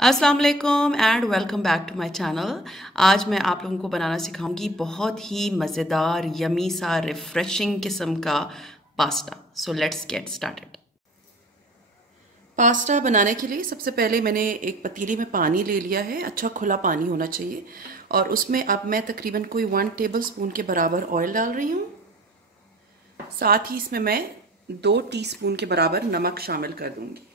अस्सलाम वालेकुम and welcome back to my channel. आज मैं आप लोगों को बनाना सिखाऊंगी बहुत ही मज़ेदार यमी सा रिफ्रेशिंग किस्म का pasta. So let's get started. Pasta बनाने के लिए सबसे पहले मैंने एक पतीली में पानी ले लिया है। अच्छा खुला पानी होना चाहिए और उसमें अब मैं तकरीबन कोई 1 टेबलस्पून के बराबर ऑयल डाल रही हूँ। साथ ही इसमें मैं 2 टीस्पून के बराबर नमक शामिल कर दूंगी।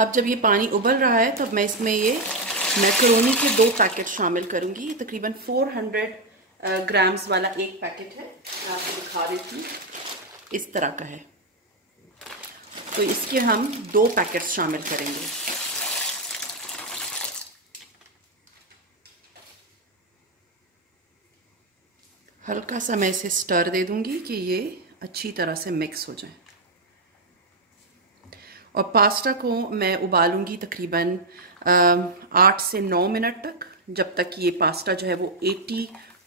अब जब ये पानी उबल रहा है तब मैं इसमें ये मैकरोनी के 2 पैकेट शामिल करूंगी। ये तकरीबन 400 ग्राम्स वाला एक पैकेट है। मैं आपको दिखा देती हूँ, इस तरह का है। तो इसके हम 2 पैकेट्स शामिल करेंगे। हल्का सा मैं इसे स्टर दे दूंगी कि ये अच्छी तरह से मिक्स हो जाए। और पास्ता को मैं उबालूंगी तकरीबन 8 से 9 मिनट तक, जब तक ये पास्ता जो है वो 80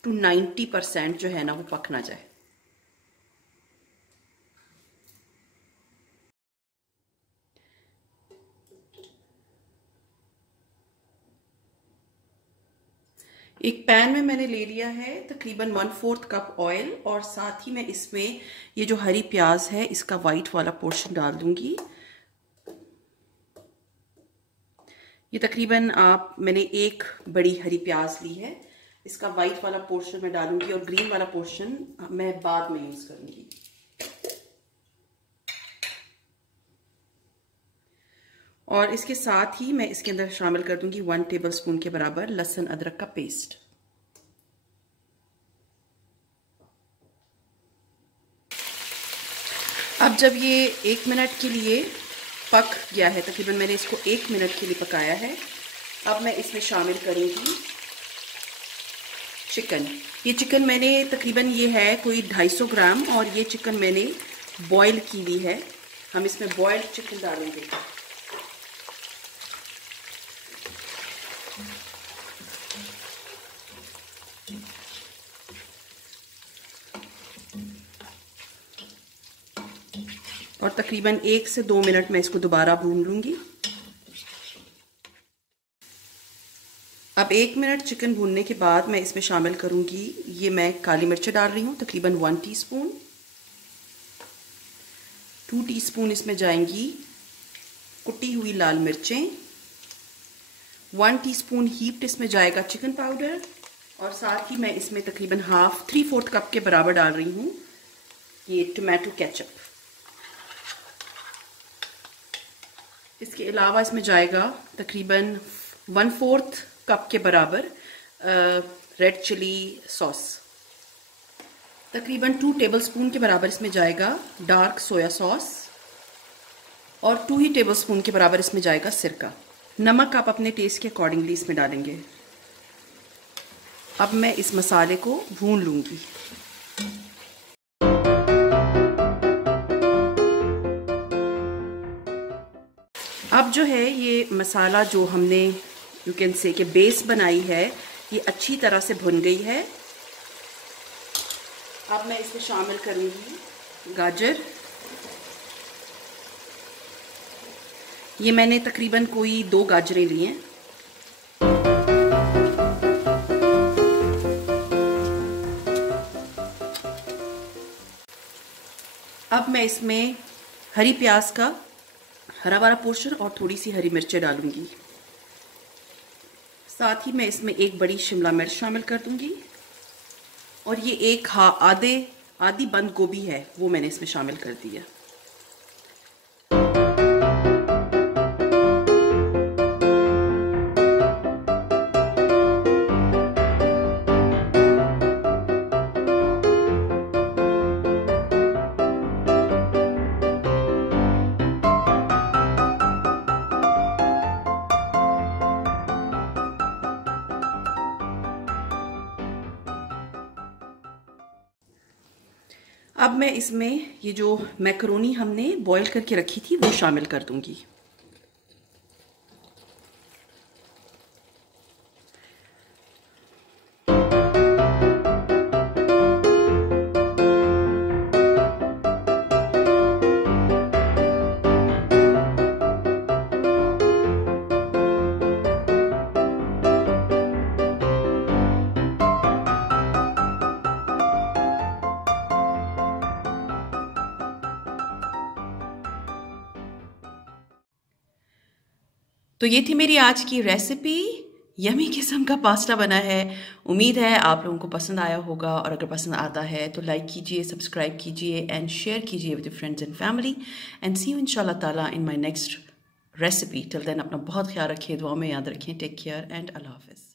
to 90% जो है ना वो पक ना जाए। एक पैन में मैंने ले लिया है तकरीबन 1/4 कप ऑयल और साथ ही मैं इसमें ये जो हरी प्याज है इसका वाइट वाला पोर्शन डाल दूंगी। ये तकरीबन मैंने एक बड़ी हरी प्याज ली है। इसका वाइट वाला पोर्शन मैं डालूंगी और ग्रीन वाला पोर्शन मैं बाद में यूज करूंगी। और इसके साथ ही मैं इसके अंदर शामिल कर दूंगी 1 टेबलस्पून के बराबर लहसुन अदरक का पेस्ट। अब जब ये 1 मिनट के लिए पक गया है, तकरीबन मैंने इसको 1 मिनट के लिए पकाया है, अब मैं इसमें शामिल करूंगी चिकन। ये चिकन मैंने तकरीबन ये है कोई 250 ग्राम और ये चिकन मैंने बॉईल की हुई है। हम इसमें बॉइल्ड चिकन डालेंगे। और तकरीबन 1 से 2 मिनट मैं इसको दोबारा भून लूंगी। अब 1 मिनट चिकन भूनने के बाद मैं इसमें शामिल करूंगी, ये मैं काली मिर्चें डाल रही हूँ तकरीबन 1 टीस्पून। 2 टीस्पून इसमें जाएंगी कुटी हुई लाल मिर्चें। 1 टीस्पून हीप्ड इसमें जाएगा चिकन पाउडर और साथ ही मैं इसमें तकरीबन 3/4 कप के बराबर डाल रही हूँ ये टोमेटो केचप। इसके अलावा इसमें जाएगा तकरीबन 1/4 कप के बराबर रेड चिली सॉस। तकरीबन 2 टेबलस्पून के बराबर इसमें जाएगा डार्क सोया सॉस और 2 ही टेबलस्पून के बराबर इसमें जाएगा सिरका। नमक आप अपने टेस्ट के अकॉर्डिंगली इसमें डालेंगे। अब मैं इस मसाले को भून लूंगी। अब जो है ये मसाला जो हमने यू कैन से कि बेस बनाई है, ये अच्छी तरह से भुन गई है। अब मैं इसमें शामिल करूंगी गाजर। ये मैंने तकरीबन कोई 2 गाजरें ली हैं। अब मैं इसमें हरी प्याज का हरा वाला पोर्शन और थोड़ी सी हरी मिर्चें डालूंगी। साथ ही मैं इसमें एक बड़ी शिमला मिर्च शामिल कर दूंगी और ये एक आधी बंद गोभी है वो मैंने इसमें शामिल कर दिया। अब मैं इसमें ये जो मैकरोनी हमने बॉईल करके रखी थी वो शामिल कर दूंगी। तो ये थी मेरी आज की रेसिपी। यमी किस्म का पास्ता बना है। उम्मीद है आप लोगों को पसंद आया होगा, और अगर पसंद आता है तो लाइक कीजिए, सब्सक्राइब कीजिए एंड शेयर कीजिए with your friends and family. And see you इंशाल्लाह ताला in my next recipe. Till then अपना बहुत ख्याल रखिए, दुआ में याद रखें। टेक केयर एंड अल्लाह हाफिज़।